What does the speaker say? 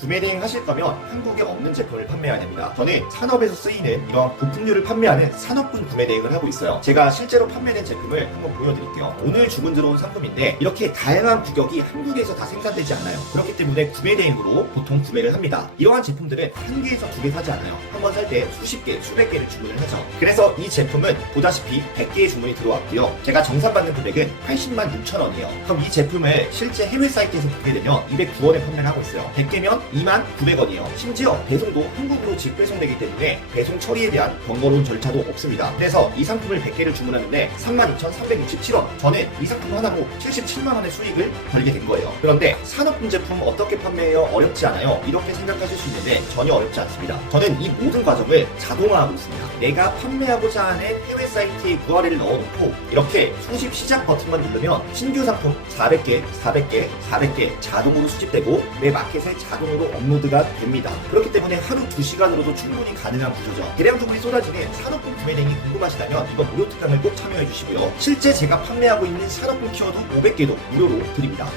구매 대행 하실 거면 한국에 없는 제품을 판매해야 됩니다. 저는 산업에서 쓰이는 이런 부품류를 판매하는 산업군 구매 대행을 하고 있어요. 제가 실제로 판매된 제품을 한번 보여드릴게요. 오늘 주문 들어온 상품인데 이렇게 다양한 규격이 한국에서 다 생산되지 않아요. 그렇기 때문에 구매 대행으로 보통 구매를 합니다. 이러한 제품들은 한 개에서 두 개 사지 않아요. 한 번 살 때 수십 개, 수백 개를 주문을 하죠. 그래서 이 제품은 보다시피 100개의 주문이 들어왔고요. 제가 정산받는 금액은 80만 6천 원이에요. 그럼 이 제품을 실제 해외 사이트에서 보게 되면 209원에 판매를 하고 있어요. 100개면 2만 900원이에요. 심지어 배송도 한국으로 직배송되기 때문에 배송 처리에 대한 번거로운 절차도 없습니다. 그래서 이 상품을 100개를 주문하는데 32,367원. 저는 이 상품 하나로 77만 원의 수익을 벌게 된 거예요. 그런데 산업품 제품 어떻게 판매해요? 어렵지 않아요. 이렇게 생각하실 수 있는데 전혀 어렵지 않습니다. 저는 이 모든 과정을 자동화하고 있습니다. 내가 판매하고자 하는 해외 사이트에 URL을 넣어놓고 이렇게 수집 시작 버튼만 누르면 신규 상품 400개, 400개, 400개 자동으로 수집되고 내 마켓에 자동으로 업로드가 됩니다. 그렇기 때문에 하루 2시간으로도 충분히 가능한 구조죠. 대량 주문이 쏟아지는 산업품 구매 대행이 궁금하시다면 이번 무료 특강을 꼭 참여해 주시고요. 실제 제가 판매하고 있는 산업품 키워드 500개도 무료로 드립니다.